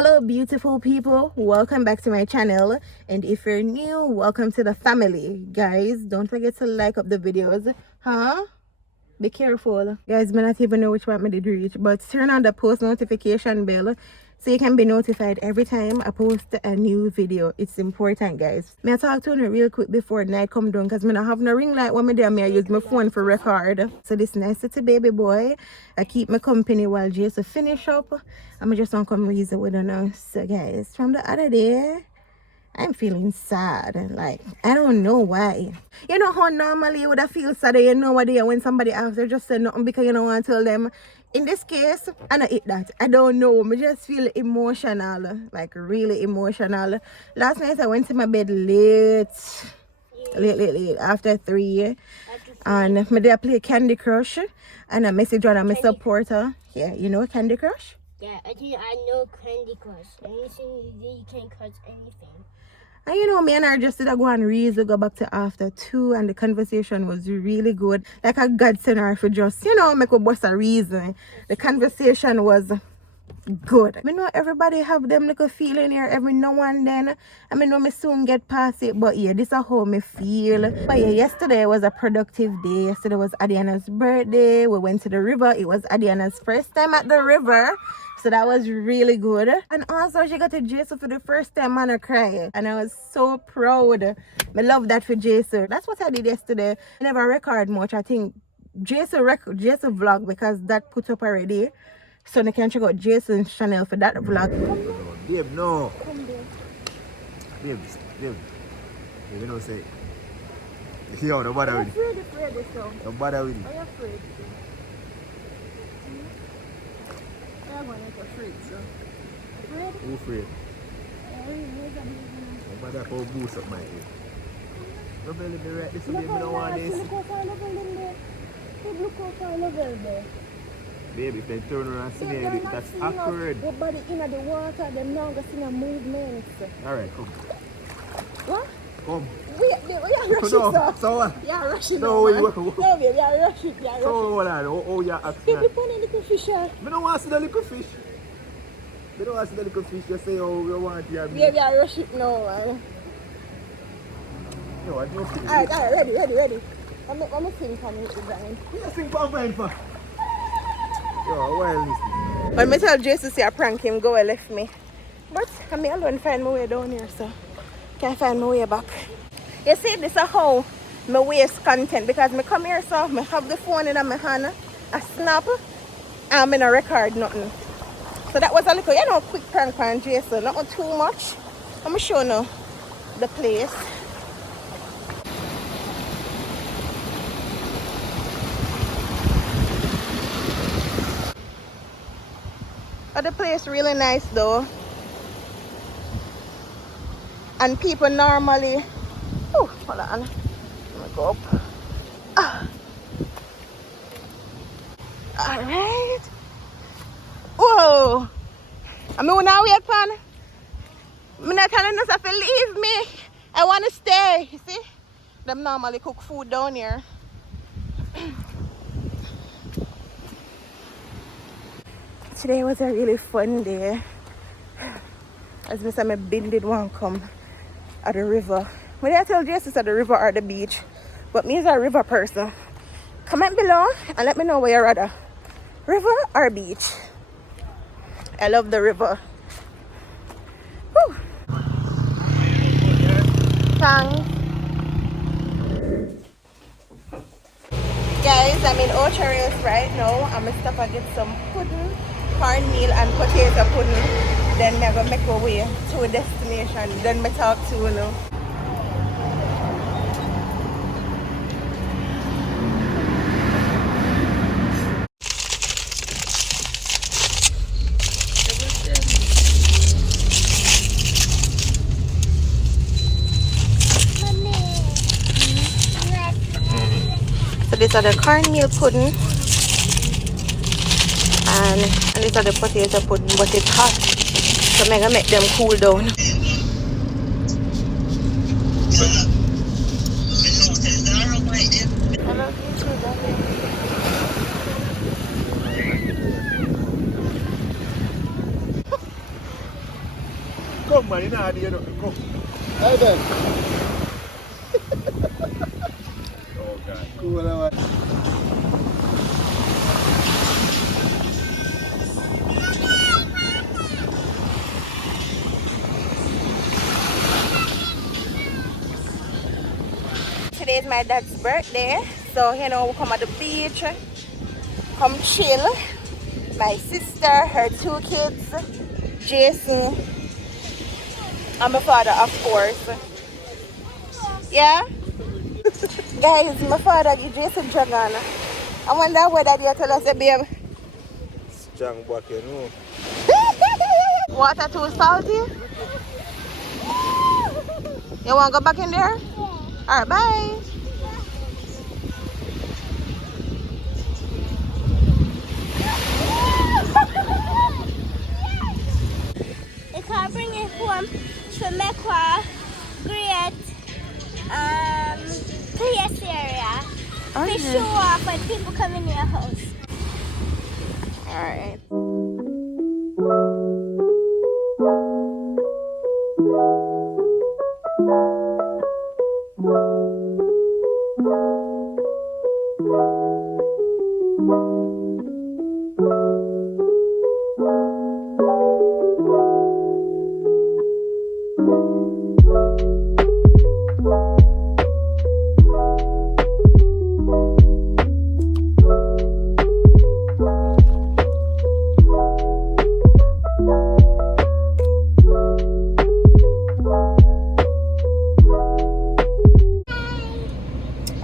Hello beautiful people, welcome back to my channel, and if you're new, welcome to the family. Guys, don't forget to like up the videos. Be careful guys, may not even know which one I did reach, but turn on the post notification bell so you can be notified every time I post a new video. It's important guys. May I talk to you real quick before night come down, because I don't have no ring light when I use my phone for record. So this nice city baby boy I keep my company while Jason finish up. I'm just gonna come reason with us. So guys, from the other day I'm feeling sad. Like, I don't know why. You know how normally you would have feel sad, you know what, when somebody asks you, just say nothing because you don't want to tell them. In this case, I don't eat that. I don't know. I just feel emotional. Like, really emotional. Last night, I went to my bed late. Late. After 3. And I did play Candy Crush. And I message one of my supporter. Yeah, you know Candy Crush? Yeah, I know Candy Crush. Anything you do, you can crush anything. And you know, me and her just did go on reels to go back to after 2, and the conversation was really good. Like a God sent her for just, make a bust a reason. The conversation was good. I know everybody have them little feeling here every now and then. I know me soon get past it, but yeah, this is how me feel. But yeah, yesterday was a productive day. Yesterday was Adiana's birthday. We went to the river. It was Adiana's first time at the river. So that was really good. And also she got to Jason for the first time and I cried. And I was so proud. I love that for Jason. That's what I did yesterday. I never record much. I think Jason vlog because that put up already. So they can check out Jason's channel for that vlog. Babe, no. Come there. Babe, you know say. Yo, don't bother with it. Afraid, so. Don't bother with it. Are you afraid? I'm going to afraid, so. Afraid? Who afraid? Don't bother how boost up my head. Don't belly be right this way, baby, don't want this. Look how far level in there. Look how far level there. Baby, if they turn around and see me, that's awkward. Your body in the water, them now going to see a movement. Alright, come. What? Come. We are rushing, No, sir. so what? You are rushing. No, wait. No, baby, you are rushing. So what are you? Oh, you're asking. Baby, put a little fish here. I don't want to see the little fish. I don't want to see the little fish. You say, oh, you want to Baby, you are rushing now, man. No, I don't see it. Alright, ready. I'm going to sing for me, Ibrahim. You sing for mine for. Yo, why listening? When I tell Jason to prank him, go and left me. But I'm alone find my way down here, so can't find my way back. You see, this is how I waste content, because I come here, so I have the phone in my hand, I snap, and I don't record nothing. So that was a little, quick prank on Jason, not too much. I'm going to show you the place. But the place really nice though. And people normally, oh, hold on, let me go up. Alright. Whoa. I mean, when I wait pan, I'm not telling us if you leave me. I want to stay. You see? Them normally cook food down here. Today was a really fun day. As I said, my bin did want to come at the river. When I tell Jason at the river or the beach, but me is a river person. Comment below and let me know where you're rather, river or beach. I love the river. Whew. Thanks. Guys, I'm in Ocho right now. I'm gonna stop and get some pudding, cornmeal and potato pudding. Then I'm gonna make my way to a destination. Then I talk to you now. So these are the cornmeal pudding and these are the potato pudding, but it's hot, so I'm gonna make them cool down. man, you know, you know, come. Hey then. Oh, God. Cool, man. Today is my dad's birthday, so you know we come at the beach, come chill. My sister, her 2 kids, Jason, and my father, of course. Yeah? Guys, my father give Jason dragon. I wonder what daddy tell us, babe. Strong back, you know. Water too salty? You want to go back in there? Alright, bye. The car bring it home to make a great place area to show off when people come in your house. Alright.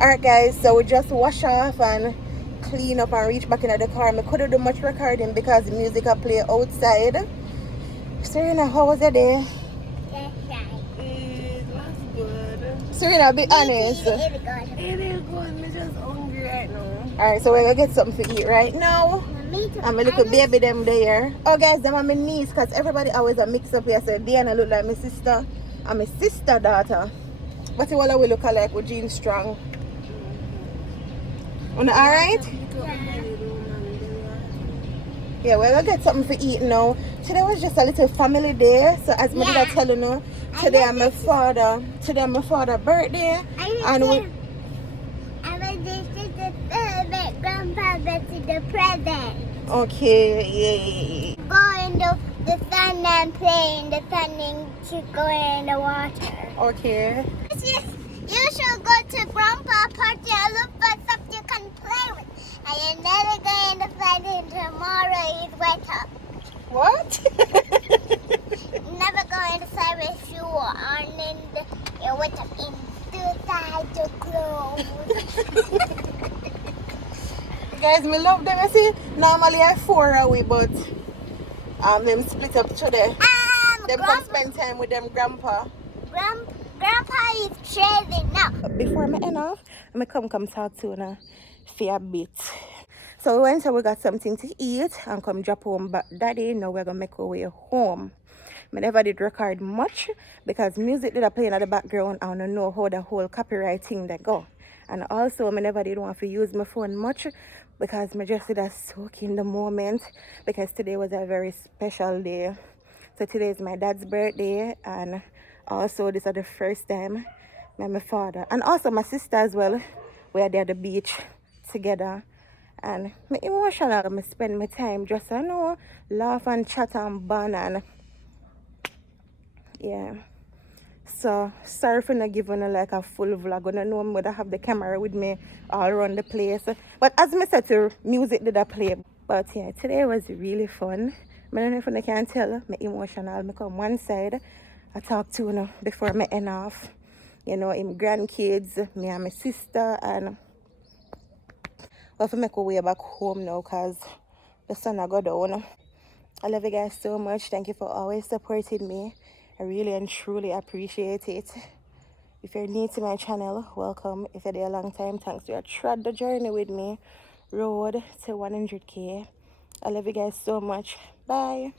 Alright guys, so we just wash off and clean up and reach back into the car. I couldn't do much recording because the music I play outside. Serena, how was your day? It was good. Serena, be honest. It Alright, is good. I'm just hungry right now. so we're gonna get something to eat right now. Me too. And my little baby them there. Oh guys, them are my niece because everybody always a mix up here. So Diana look like my sister and my sister daughter. But you all we look alike with Jean Strong. Alright? Yeah, we're gonna get something to eat now. Today was just a little family day. So as my dad telling you, today I'm my father's birthday. And we I was just to celebrate Grandpa's birthday present. okay, yeah. Go in the sun and play in the sun and to go in the water. Okay. You should go to Grandpa's party and look for stuff you can play with. And you never go in the sun and tomorrow is wetter. What? Never go in the sun with you and in the wetter inside your clothes. Guys, me love them. You see, normally I 4 away, but them split up today. Them Grandpa, can spend time with them grandpa. Grandpa is shaving now. Before I end off, I come talk to you for a bit. So we went, so we got something to eat and come drop home. But daddy, now we're gonna make our way home. I never did record much because music that I play in the background. I don't know how the whole copyright thing that go. And also, I never did want to use my phone much because I just did a soak in the moment because today was a very special day. So today is my dad's birthday, and also this is the first time me and my father and also my sister as well, we are there at the beach together. And me emotional. I spend my time just laugh and chat and bond and yeah. So sorry for not giving like a full vlog. I know I'm gonna have the camera with me all around the place. But as I said, to music did I play. But yeah, today was really fun. I don't know if I can tell, I'm emotional. I come one side, I talk to you before I end off. You know, him grandkids, me and my sister, and we'll have to make our way back home now because the sun I go down. I love you guys so much. Thank you for always supporting me. I really and truly appreciate it. If you're new to my channel, welcome. If you're there a long time, thanks for trod the journey with me. Road to 100K. I love you guys so much. Bye.